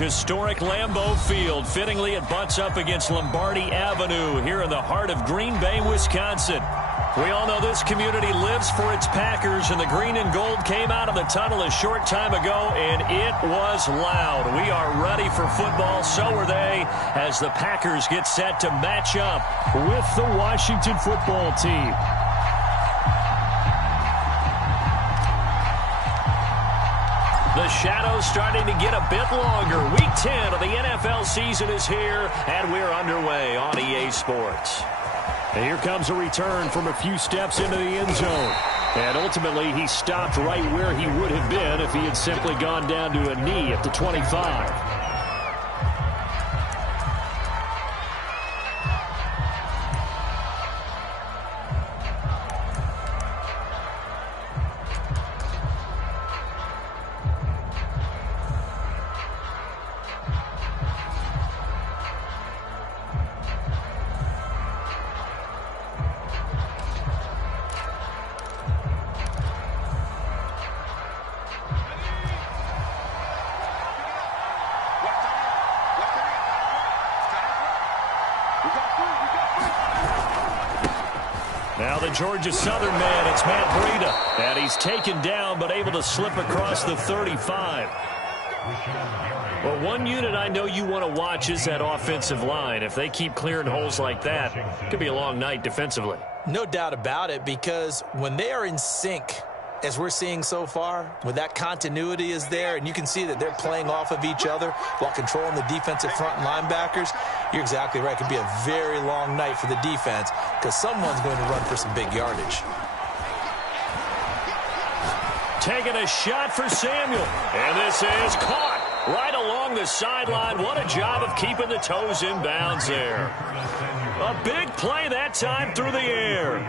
Historic Lambeau Field. Fittingly, it butts up against Lombardi Avenue here in the heart of Green Bay, Wisconsin. We all know this community lives for its Packers, and the green and gold came out of the tunnel a short time ago, and it was loud. We are ready for football. So are they, as the Packers get set to match up with the Washington football team. The shadow's starting to get a bit longer. Week 10 of the NFL season is here, and we're underway on EA Sports. And here comes a return from a few steps into the end zone. And ultimately, he stopped right where he would have been if he had simply gone down to a knee at the 25. Now the Georgia Southern man, it's Matt Breida. And he's taken down but able to slip across the 35. Well, one unit I know you want to watch is that offensive line. If they keep clearing holes like that, it could be a long night defensively. No doubt about it, because when they are in sync, as we're seeing so far, when that continuity is there and you can see that they're playing off of each other while controlling the defensive front and linebackers, you're exactly right. It could be a very long night for the defense because someone's going to run for some big yardage. Taking a shot for Samuel. And this is caught right along the sideline. What a job of keeping the toes in bounds there. A big play that time through the air.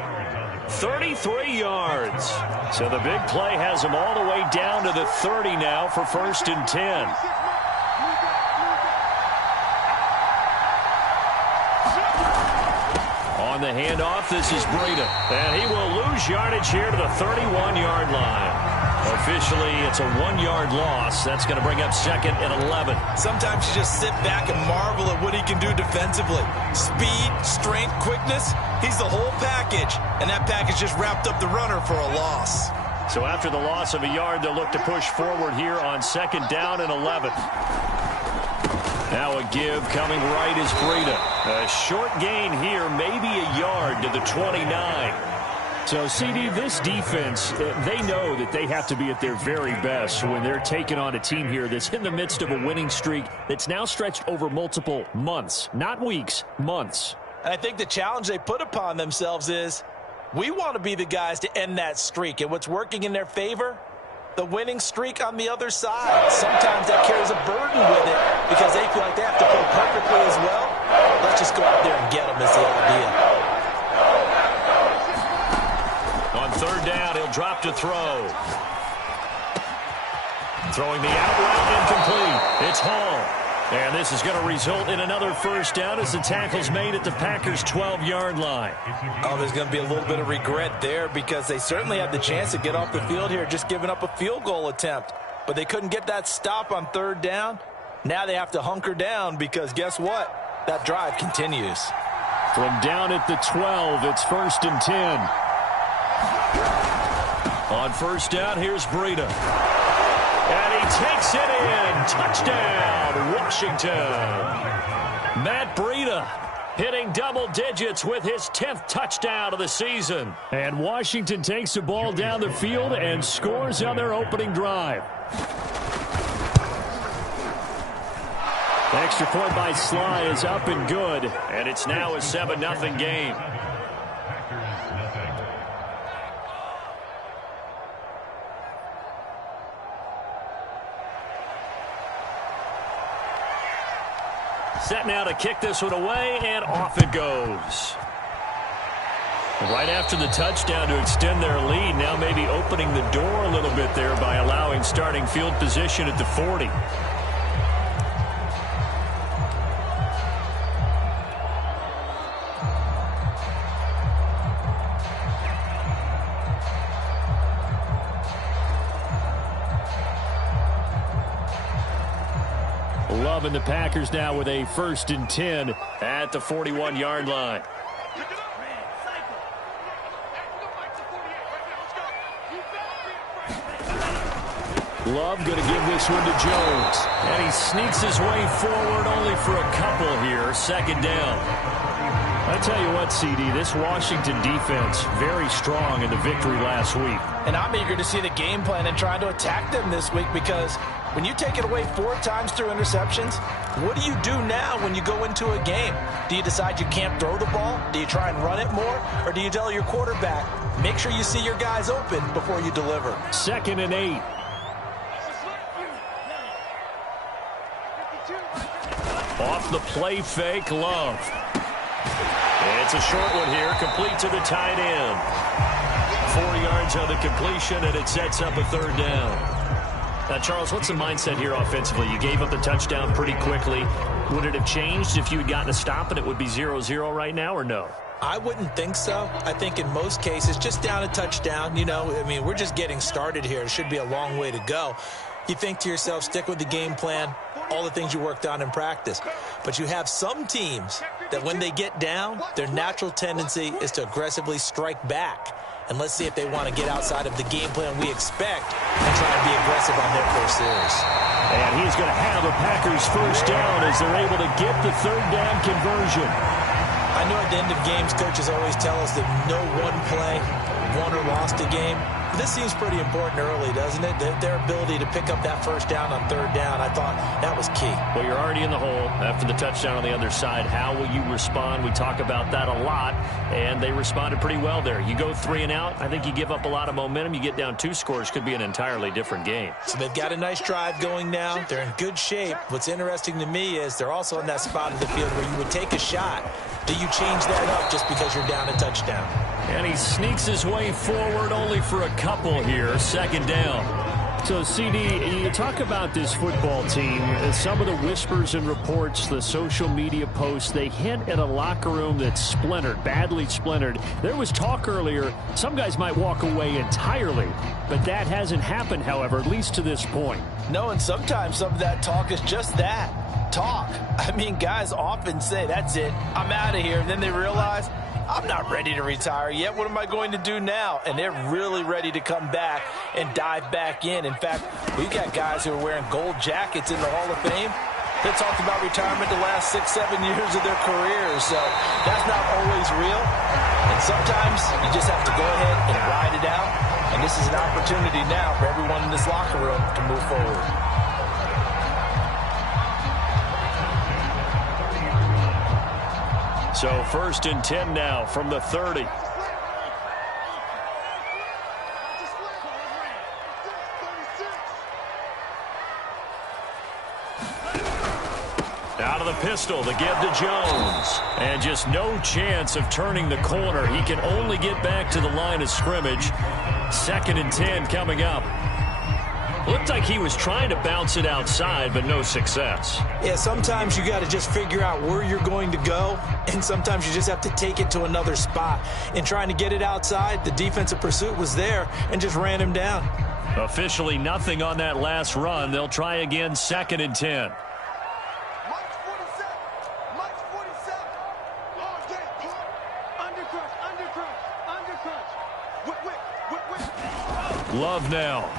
33 yards. So the big play has him all the way down to the 30 now for 1st and 10. On the handoff, this is Breida. And he will lose yardage here to the 31-yard line. Officially, it's a 1-yard loss. That's going to bring up 2nd and 11. Sometimes you just sit back and marvel at what he can do defensively. Speed, strength, quickness. He's the whole package. And that package just wrapped up the runner for a loss. So after the loss of a yard, they'll look to push forward here on 2nd down and 11. Now a give coming right is Breida. A short gain here, maybe a yard to the 29. So, CD, this defense, they know that they have to be at their very best when they're taking on a team here that's in the midst of a winning streak that's now stretched over multiple months, not weeks, months. And I think the challenge they put upon themselves is we want to be the guys to end that streak. And what's working in their favor? The winning streak on the other side. Sometimes that carries a burden with it because they feel like they have to play perfectly as well. Let's just go out there and get them is the idea. On 3rd down, he'll drop to throw. Throwing the out route incomplete. It's Hall. And this is going to result in another 1st down as the tackle's made at the Packers' 12-yard line. Oh, there's going to be a little bit of regret there because they certainly had the chance to get off the field here, just giving up a field goal attempt. But they couldn't get that stop on 3rd down. Now they have to hunker down because guess what? That drive continues. From down at the 12, it's 1st and 10. On 1st down, here's Breida. And he takes it in. Touchdown, Washington. Matt Breida hitting double digits with his 10th touchdown of the season. And Washington takes the ball down the field and scores on their opening drive. The extra point by Sly is up and good. And it's now a 7-0 game. Set now to kick this one away, and off it goes. Right after the touchdown to extend their lead, now maybe opening the door a little bit there by allowing starting field position at the 40. Love and the Packers now with a 1st and 10 at the 41-yard line. Love going to give this one to Jones. And he sneaks his way forward only for a couple here. 2nd down. I tell you what, CD, this Washington defense, very strong in the victory last week. And I'm eager to see the game plan and trying to attack them this week, because when you take it away 4 times through interceptions, what do you do now when you go into a game? Do you decide you can't throw the ball? Do you try and run it more? Or do you tell your quarterback, make sure you see your guys open before you deliver? 2nd and 8. Off the play fake, Love. It's a short one here, complete to the tight end. 4 yards on the completion, and it sets up a 3rd down. Now, Charles, what's the mindset here offensively? You gave up the touchdown pretty quickly. Would it have changed if you had gotten a stop and it would be 0-0 right now, or no? I wouldn't think so. I think in most cases, just down a touchdown, we're just getting started here. It should be a long way to go. You think to yourself, stick with the game plan, all the things you worked on in practice. But you have some teams that when they get down, their natural tendency is to aggressively strike back. And let's see if they want to get outside of the game plan we expect and try to be aggressive on their first series. And he's going to have a Packers 1st down as they're able to get the 3rd down conversion. I know at the end of games, coaches always tell us that no one play won or lost a game. This seems pretty important early, doesn't it? Their ability to pick up that 1st down on 3rd down, I thought that was key. Well, you're already in the hole after the touchdown on the other side. How will you respond? We talk about that a lot, and they responded pretty well there. You go 3 and out, I think you give up a lot of momentum. You get down 2 scores, could be an entirely different game. So they've got a nice drive going now. They're in good shape. What's interesting to me is they're also in that spot of the field where you would take a shot. Do you change that up just because you're down a touchdown? And he sneaks his way forward only for a couple here. 2nd down. So, CD, you talk about this football team. Some of the whispers and reports, the social media posts, they hint at a locker room that's splintered, badly splintered. There was talk earlier, some guys might walk away entirely. But that hasn't happened, however, at least to this point. No, and sometimes some of that talk is just that. Talk. I mean, guys often say, that's it, I'm out of here. And then they realize, I'm not ready to retire yet. What am I going to do now? And they're really ready to come back and dive back in. In fact, we've got guys who are wearing gold jackets in the Hall of Fame. They talked about retirement the last 6-7 years of their careers. So that's not always real. And sometimes you just have to go ahead and ride it out. And this is an opportunity now for everyone in this locker room to move forward. So 1st and 10 now from the 30. Out of the pistol, the give to Jones. And just no chance of turning the corner. He can only get back to the line of scrimmage. 2nd and 10 coming up. Looked like he was trying to bounce it outside, but no success. Yeah, sometimes you got to just figure out where you're going to go, and sometimes you just have to take it to another spot. In trying to get it outside, the defensive pursuit was there and just ran him down. Officially nothing on that last run. They'll try again, 2nd and 10. Love now.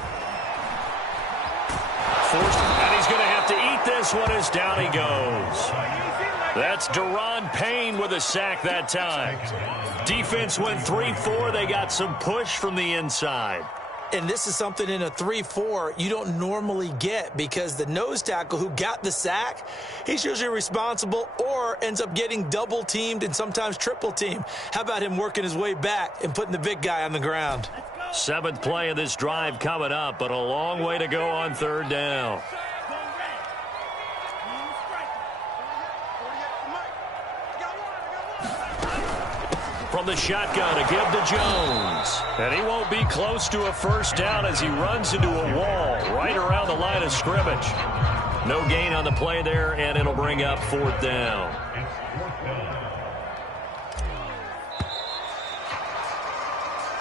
And he's going to have to eat this one as down he goes. That's Daron Payne with a sack that time. Defense went 3-4. They got some push from the inside. And this is something in a 3-4 you don't normally get, because the nose tackle who got the sack, he's usually responsible or ends up getting double teamed and sometimes triple teamed. How about him working his way back and putting the big guy on the ground? 7th play of this drive coming up, but a long way to go on 3rd down. From the shotgun, a give to Jones. And he won't be close to a 1st down as he runs into a wall right around the line of scrimmage. No gain on the play there, and it'll bring up 4th down.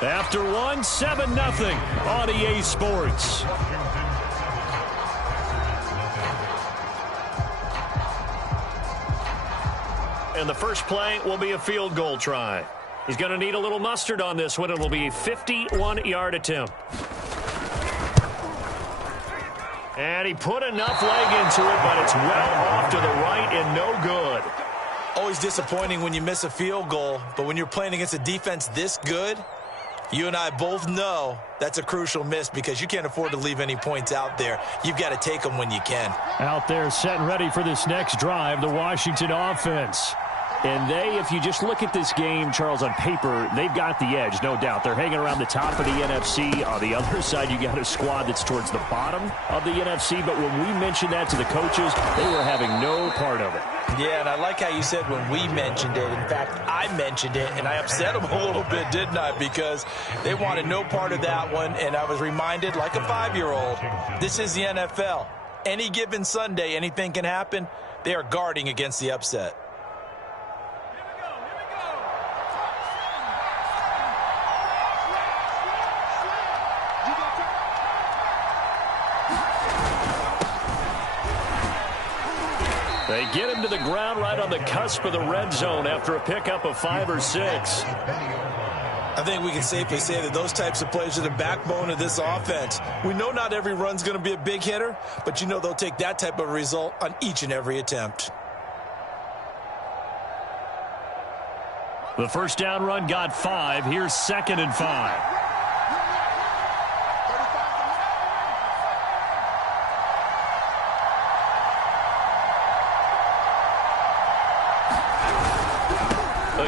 After one, 7-0 on EA Sports. and the first play will be a field goal try. He's going to need a little mustard on this one. It will be a 51-yard attempt. And he put enough leg into it, but it's well off to the right and no good. Always disappointing when you miss a field goal, but when you're playing against a defense this good, you and I both know that's a crucial miss because you can't afford to leave any points out there. You've got to take them when you can. Out there set and ready for this next drive, the Washington offense. And they, if you just look at this game, Charles, on paper, they've got the edge, no doubt. They're hanging around the top of the NFC. On the other side, you got a squad that's towards the bottom of the NFC. But when we mentioned that to the coaches, they were having no part of it. Yeah, and I like how you said when we mentioned it. In fact, I mentioned it, and I upset them a little bit, didn't I? Because they wanted no part of that one, and I was reminded, like a 5-year-old, this is the NFL. Any given Sunday, anything can happen. They are guarding against the upset. They get him to the ground right on the cusp of the red zone after a pickup of 5 or 6. I think we can safely say that those types of plays are the backbone of this offense. We know not every run's going to be a big hitter, but you know they'll take that type of result on each and every attempt. The first down run got 5. Here's 2nd and 5.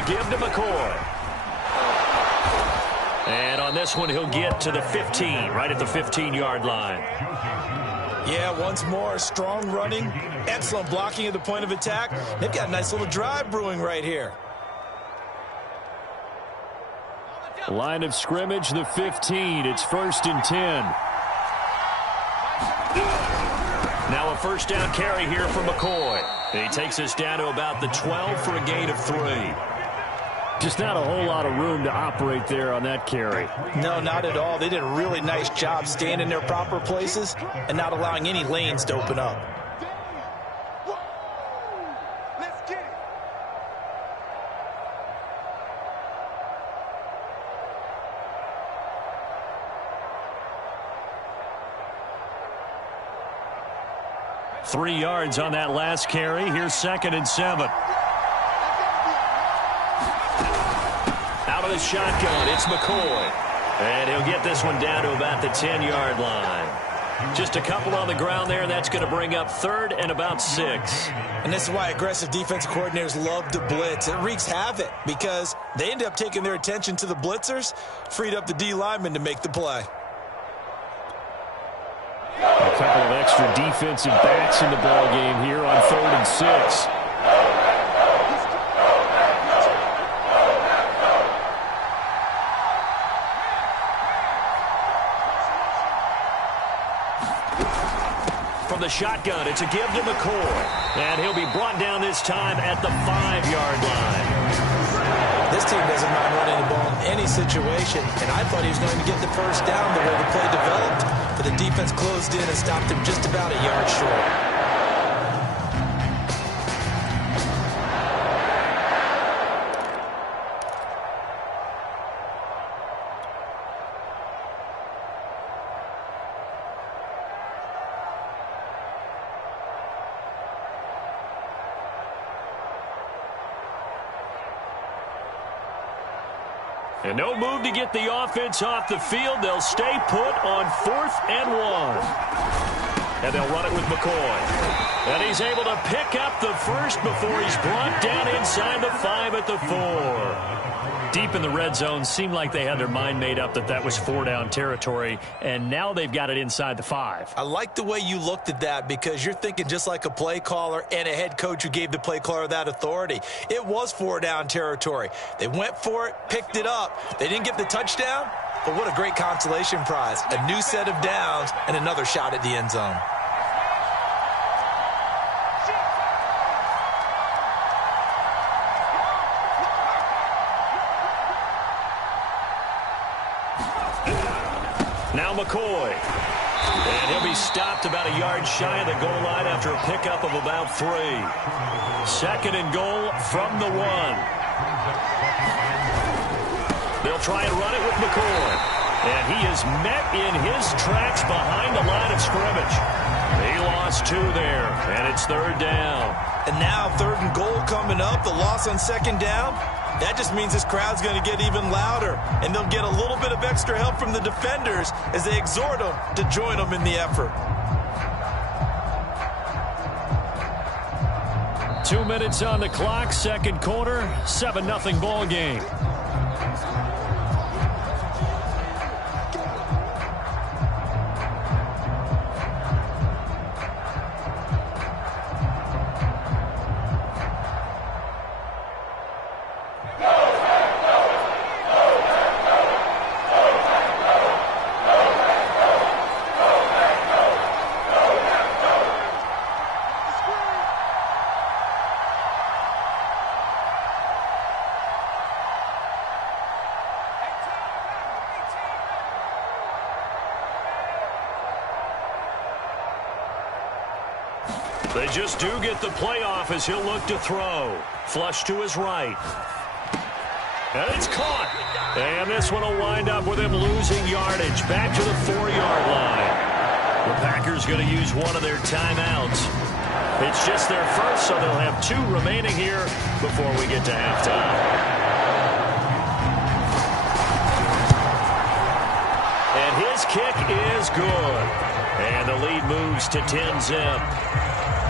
Give to McCoy. And on this one, he'll get to the 15, right at the 15-yard line. Yeah, once more, strong running, excellent blocking at the point of attack. They've got a nice little drive brewing right here. Line of scrimmage, the 15. It's 1st and 10. Now a first down carry here for McCoy. He takes us down to about the 12 for a gain of 3. Just not a whole lot of room to operate there on that carry. No, not at all. They did a really nice job staying in their proper places and not allowing any lanes to open up. Let's get it. 3 yards on that last carry. Here's 2nd and 7. Out of the shotgun, it's McCoy. And he'll get this one down to about the 10-yard line. Just a couple on the ground there. That's going to bring up 3rd and about 6. And this is why aggressive defense coordinators love to blitz. It wreaks havoc because they end up taking their attention to the blitzers, freed up the D lineman to make the play. A couple of extra defensive backs in the ball game here on 3rd and 6. From the shotgun, it's a give to McCoy. And he'll be brought down this time at the 5-yard line. This team doesn't mind running the ball in any situation, and I thought he was going to get the first down the way the play developed, but the defense closed in and stopped him just about a yard short. And no move to get the offense off the field. They'll stay put on 4th and 1. And they'll run it with McCoy. And he's able to pick up the first before he's brought down inside the 5 at the 4. Deep in the red zone, seemed like they had their mind made up that was 4-down territory, and now they've got it inside the 5. I like the way you looked at that because you're thinking just like a play caller and a head coach who gave the play caller that authority. It was 4-down territory. They went for it, picked it up. They didn't get the touchdown, but what a great consolation prize. A new set of downs and another shot at the end zone. Now McCoy. And he'll be stopped about a yard shy of the goal line after a pickup of about 3. 2nd and goal from the 1. They'll try and run it with McCoy. And he is met in his tracks behind the line of scrimmage. He lost 2 there, and it's 3rd down. And now 3rd and goal coming up, the loss on 2nd down. That just means this crowd's going to get even louder, and they'll get a little bit of extra help from the defenders as they exhort them to join them in the effort. 2 minutes on the clock, 2nd quarter, 7-0 ball game. They just do get the playoff as he'll look to throw. Flush to his right. And it's caught. And this one will wind up with him losing yardage. Back to the 4-yard line. The Packers going to use one of their timeouts. It's just their first, so they'll have 2 remaining here before we get to halftime. And his kick is good. And the lead moves to 10-zip.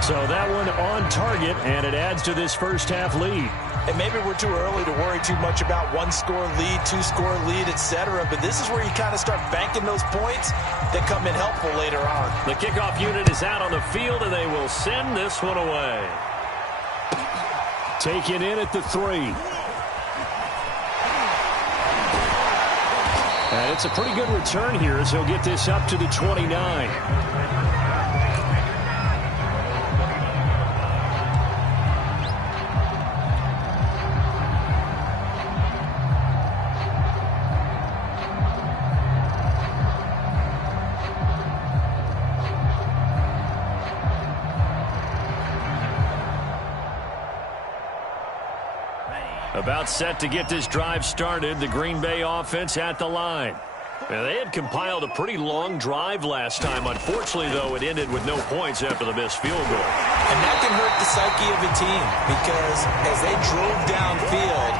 So that one on target, and it adds to this first half lead. And maybe we're too early to worry too much about 1-score lead, 2-score lead, etc. But this is where you kind of start banking those points that come in helpful later on. The kickoff unit is out on the field, and they will send this one away. Taken in at the 3. And it's a pretty good return here as he'll get this up to the 29. About set to get this drive started, the Green Bay offense at the line. They had compiled a pretty long drive last time. Unfortunately, though, it ended with no points after the missed field goal. And that can hurt the psyche of a team because as they drove downfield,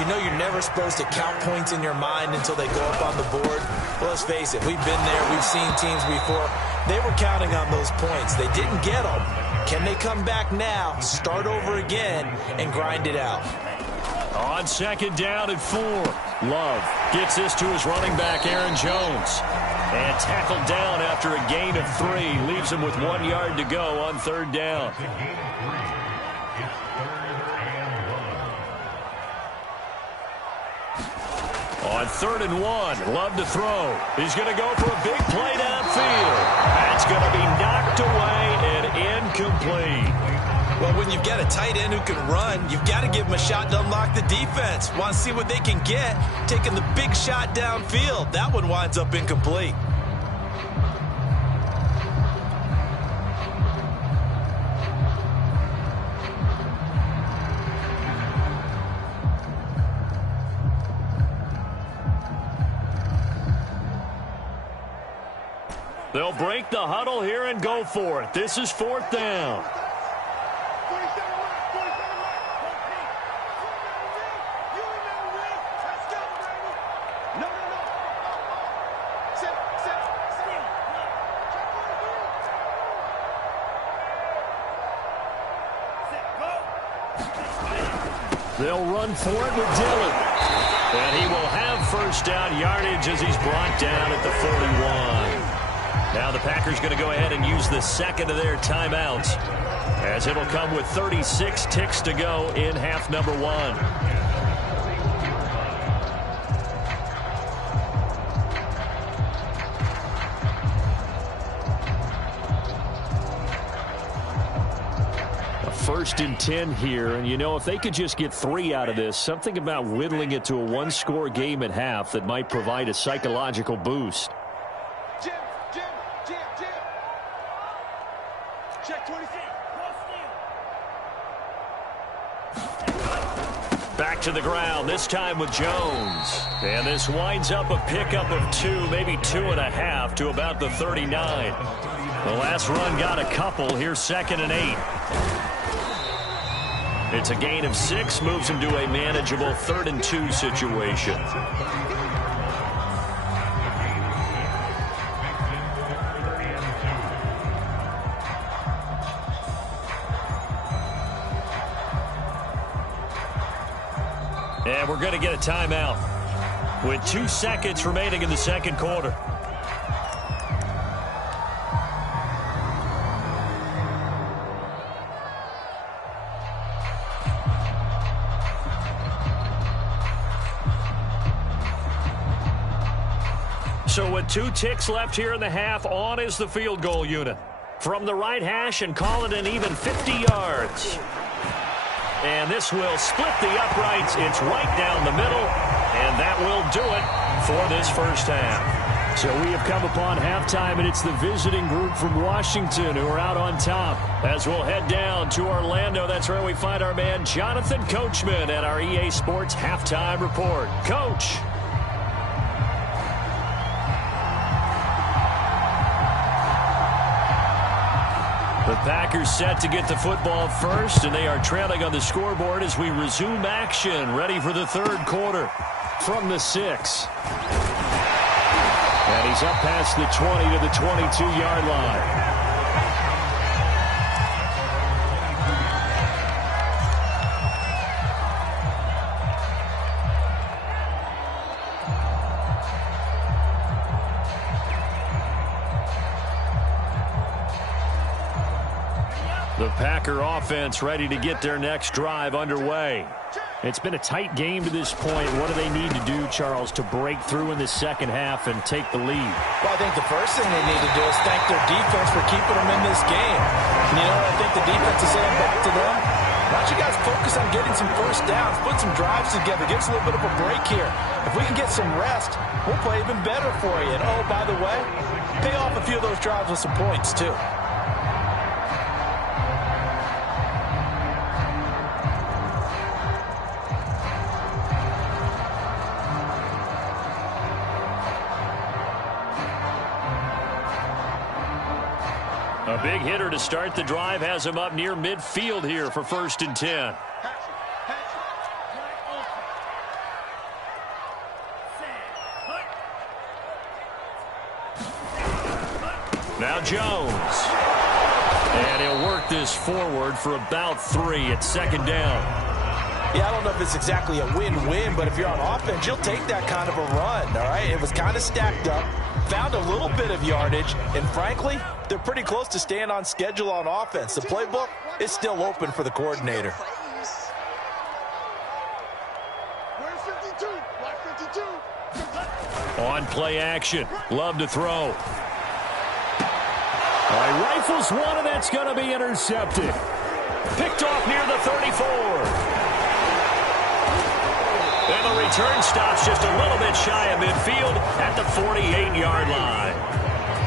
you know you're never supposed to count points in your mind until they go up on the board. Well, let's face it, we've been there. We've seen teams before. They were counting on those points. They didn't get them. Can they come back now, start over again, and grind it out? On 2nd down and 4. Love gets this to his running back, Aaron Jones. And tackled down after a gain of 3. Leaves him with 1 yard to go on 3rd down. On 3rd and 1, Love to throw. He's going to go for a big play downfield. That's going to be knocked away and incomplete. Well, when you've got a tight end who can run, you've got to give him a shot to unlock the defense. Want to see what they can get, taking the big shot downfield. That one winds up incomplete. They'll break the huddle here and go for it. This is 4th down. They'll run for it with Dillon. And he will have first down yardage as he's brought down at the 41. Now the Packers going to go ahead and use the second of their timeouts as it'll come with 36 ticks to go in half number 1. First and 10 here, and you know, if they could just get 3 out of this, something about whittling it to a 1-score game at half that might provide a psychological boost. Jim, Check 26. Back to the ground, this time with Jones. And this winds up a pickup of 2, maybe 2.5 to about the 39. The last run got a couple. Here's 2nd and 8. It's a gain of 6, moves him to a manageable 3rd and 2 situation. And we're going to get a timeout with 2 seconds remaining in the second quarter. So with 2 ticks left here in the half, on is the field goal unit. From the right hash and call it an even 50 yards. And this will split the uprights. It's right down the middle. And that will do it for this first half. So we have come upon halftime, and it's the visiting group from Washington who are out on top. As we'll head down to Orlando, that's where we find our man Jonathan Coachman at our EA Sports Halftime Report. Coach. The Packers set to get the football first, and they are trailing on the scoreboard as we resume action, ready for the third quarter from the 6. And he's up past the 20 to the 22-yard line. The Packer offense ready to get their next drive underway. It's been a tight game to this point. What do they need to do, Charles, to break through in the second half and take the lead? Well, I think the first thing they need to do is thank their defense for keeping them in this game. You know, I think the defense is saying back to them, why don't you guys focus on getting some first downs, put some drives together, give us a little bit of a break here. If we can get some rest, we'll play even better for you. And, oh, by the way, pay off a few of those drives with some points, too. A big hitter to start the drive has him up near midfield here for 1st and 10. Now Jones. And he'll work this forward for about 3 at 2nd down. Yeah, I don't know if it's exactly a win-win, but if you're on offense, you'll take that kind of a run, all right? It was kind of stacked up, found a little bit of yardage, and frankly, they're pretty close to staying on schedule on offense. The playbook is still open for the coordinator. Where's 52? Like 52. On play action. Love to throw. All right, rifles one, and that's going to be intercepted. Picked off near the 34. And the return stops just a little bit shy of midfield at the 48-yard line.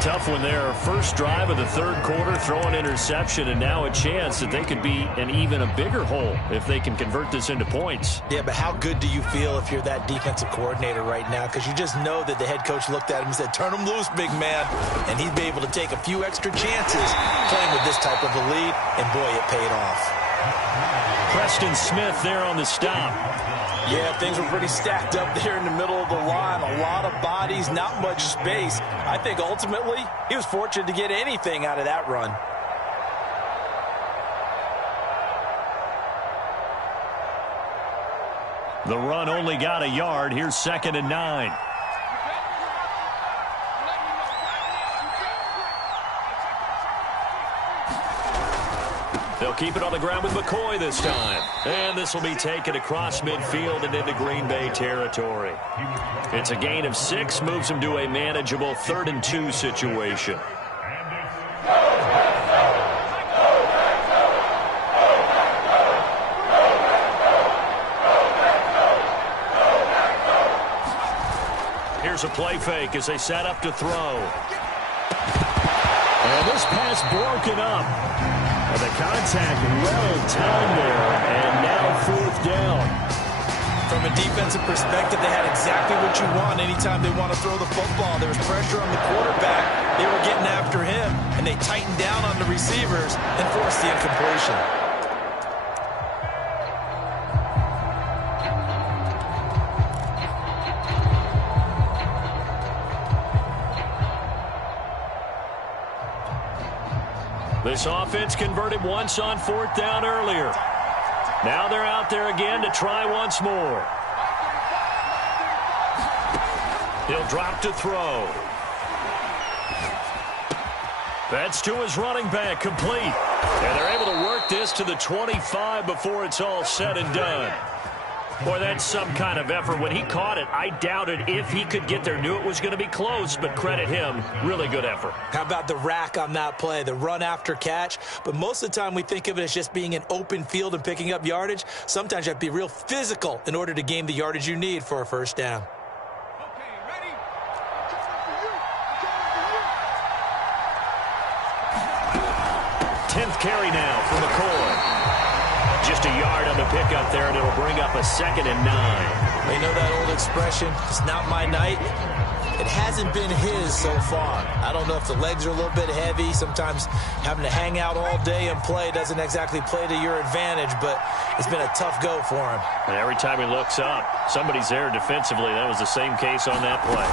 Tough one there. First drive of the third quarter, throw an interception, and now a chance that they could be in even a bigger hole if they can convert this into points. Yeah, but how good do you feel if you're that defensive coordinator right now? Because you just know that the head coach looked at him and said, turn him loose, big man. And he'd be able to take a few extra chances playing with this type of a lead, and boy, it paid off. Preston Smith there on the stop. Yeah, things were pretty stacked up there in the middle of the line. A lot of bodies, not much space. I think ultimately he was fortunate to get anything out of that run. The run only got a yard. Here's 2nd and 9. They'll keep it on the ground with McCoy this time. And this will be taken across midfield and into Green Bay territory. It's a gain of 6, moves him to a manageable 3rd and 2 situation. Here's a play fake as they set up to throw. And And this pass broken up. And the contact well timed there, and now 4th down. From a defensive perspective, they had exactly what you want anytime they want to throw the football. There was pressure on the quarterback. They were getting after him, and they tightened down on the receivers and forced the incompletion. This offense converted once on 4th down earlier. Now they're out there again to try once more. He'll drop to throw. That's to his running back, complete. And they're able to work this to the 25 before it's all said and done. Boy, that's some kind of effort. When he caught it, I doubted if he could get there. Knew it was going to be close, but credit him. Really good effort. How about the rack on that play, the run after catch? But most of the time we think of it as just being an open field and picking up yardage. Sometimes you have to be real physical in order to gain the yardage you need for a first down. Okay, ready? 10th carry now for McCoy. Just a yard on the pickup there, and it'll bring up a 2nd and 9. You know that old expression, it's not my night? It hasn't been his so far. I don't know if the legs are a little bit heavy. Sometimes having to hang out all day and play doesn't exactly play to your advantage, but it's been a tough go for him. And every time he looks up, somebody's there defensively. That was the same case on that play.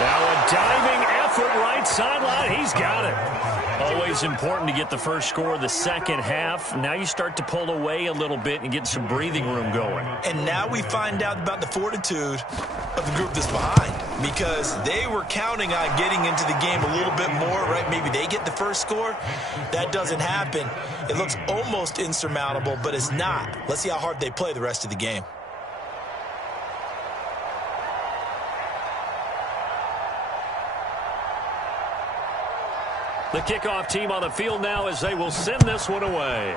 Now a diving effort right sideline. He's got it. Always important to get the first score of the second half. Now you start to pull away a little bit and get some breathing room going. And now we find out about the fortitude of the group that's behind, because they were counting on getting into the game a little bit more, right? Maybe they get the first score. That doesn't happen. It looks almost insurmountable, but it's not. Let's see how hard they play the rest of the game. The kickoff team on the field now as they will send this one away.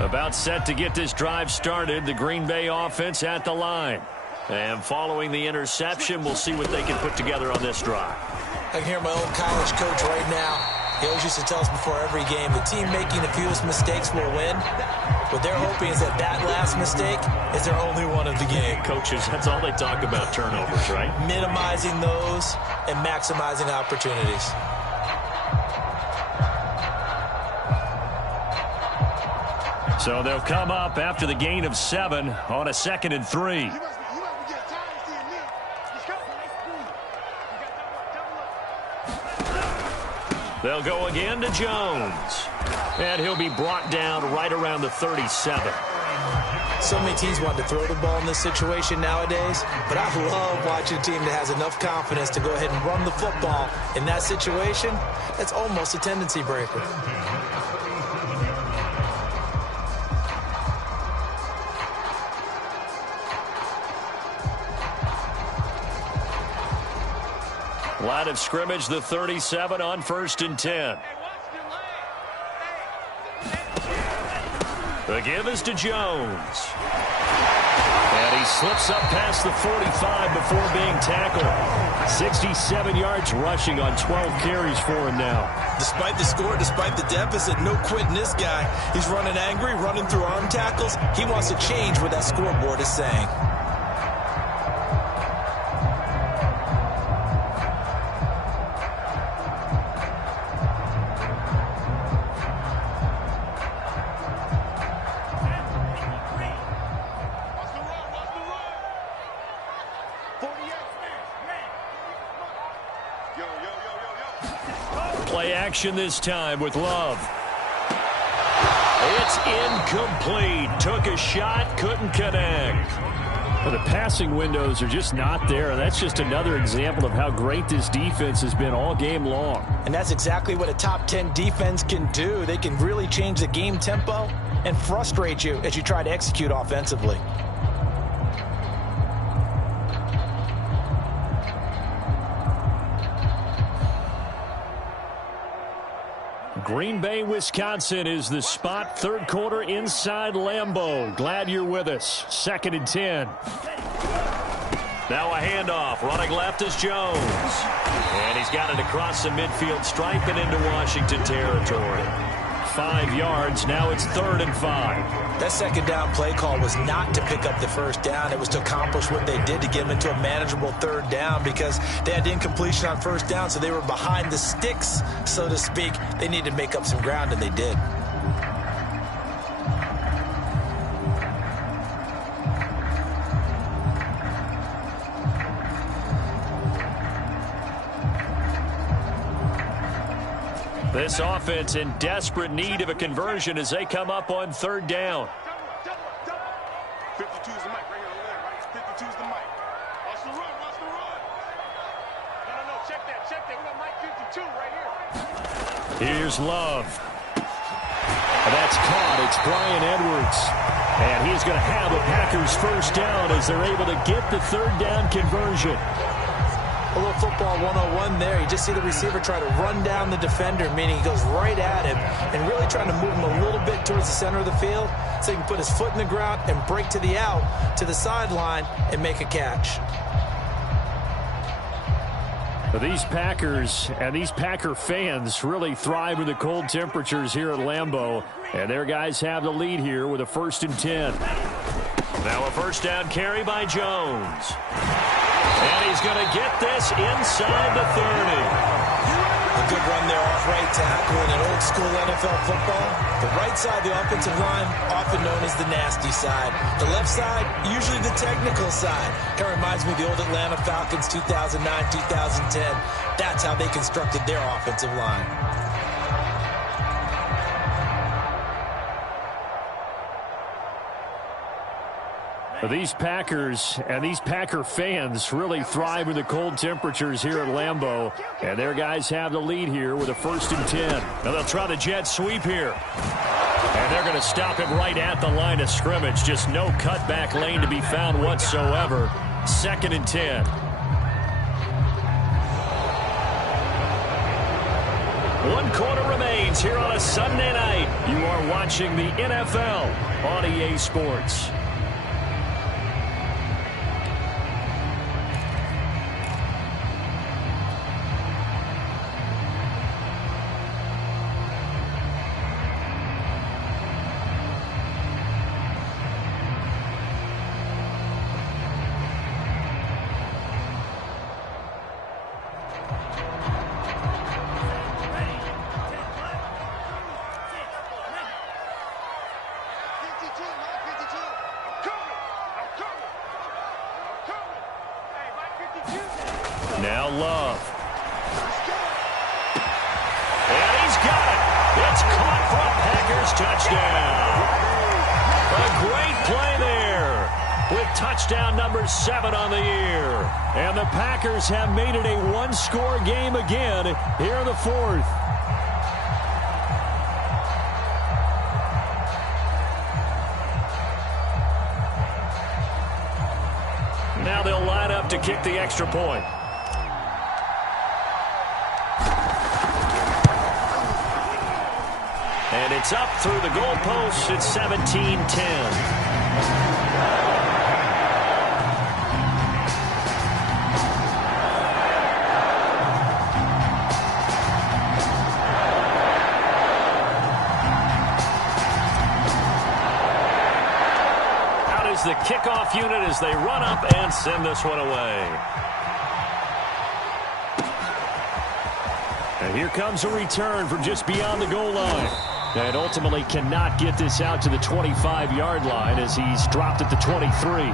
About set to get this drive started. The Green Bay offense at the line. And following the interception, we'll see what they can put together on this drive. I can hear my old college coach right now. He always used to tell us before every game, the team making the fewest mistakes will win. What they're hoping is that that last mistake is their only one of the game. Coaches, that's all they talk about, turnovers, right? Minimizing those and maximizing opportunities. So they'll come up after the gain of 7 on a 2nd and 3. They'll go again to Jones. And he'll be brought down right around the 37. So many teams want to throw the ball in this situation nowadays, but I love watching a team that has enough confidence to go ahead and run the football. In that situation, that's almost a tendency breaker. Line of scrimmage, the 37 on 1st and 10. The give is to Jones. And he slips up past the 45 before being tackled. 67 yards rushing on 12 carries for him now. Despite the score, despite the deficit, no quitting this guy. He's running angry, running through arm tackles. He wants to change what that scoreboard is saying. Play action this time with Love. It's incomplete. Took a shot, couldn't connect. Well, the passing windows are just not there, and that's just another example of how great this defense has been all game long. And that's exactly what a top 10 defense can do. They can really change the game tempo and frustrate you as you try to execute offensively. Green Bay, Wisconsin is the spot. Third quarter inside Lambeau. Glad you're with us. 2nd and 10. Now a handoff. Running left is Jones. And he's got it across the midfield stripe and into Washington territory. 5 yards. Now it's 3rd and 5. That second down play call was not to pick up the first down. It was to accomplish what they did to get them into a manageable 3rd down because they had incompletion on 1st down, so they were behind the sticks, so to speak. They needed to make up some ground, and they did. This offense in desperate need of a conversion as they come up on 3rd down. 52's the mic right here on the left, right? 52's the mic. Watch the run, watch the run. No, check that. We got mic 52 right here. Here's Love. And that's caught. It's Brian Edwards. And he's going to have a Packers first down as they're able to get the 3rd down conversion. A little football 101 there. You just see the receiver try to run down the defender, meaning he goes right at him and really trying to move him a little bit towards the center of the field so he can put his foot in the ground and break to the out, to the sideline, and make a catch. These Packers and these Packer fans really thrive in the cold temperatures here at Lambeau. And their guys have the lead here with a 1st and 10. Now a first down carry by Jones. And he's going to get this inside the 30. A good run there off right tackle in an old school NFL football. The right side of the offensive line, often known as the nasty side. The left side, usually the technical side. Kind of reminds me of the old Atlanta Falcons 2009, 2010. That's how they constructed their offensive line. These Packers and these Packer fans really thrive in the cold temperatures here at Lambeau. And their guys have the lead here with a 1st and 10. Now they'll try the jet sweep here. And they're going to stop him right at the line of scrimmage. Just no cutback lane to be found whatsoever. 2nd and 10. One quarter remains here on a Sunday night. You are watching the NFL on EA Sports. Now Love. And he's got it. It's caught for a Packers touchdown. A great play there with touchdown number 7 on the year. And the Packers have made it a one-score game again here in the 4th. Now they'll line up to kick the extra point. And it's up through the goalposts. It's 17-10. Out is the kickoff unit as they run up and send this one away. And here comes a return from just beyond the goal line. And ultimately cannot get this out to the 25-yard line as he's dropped at the 23.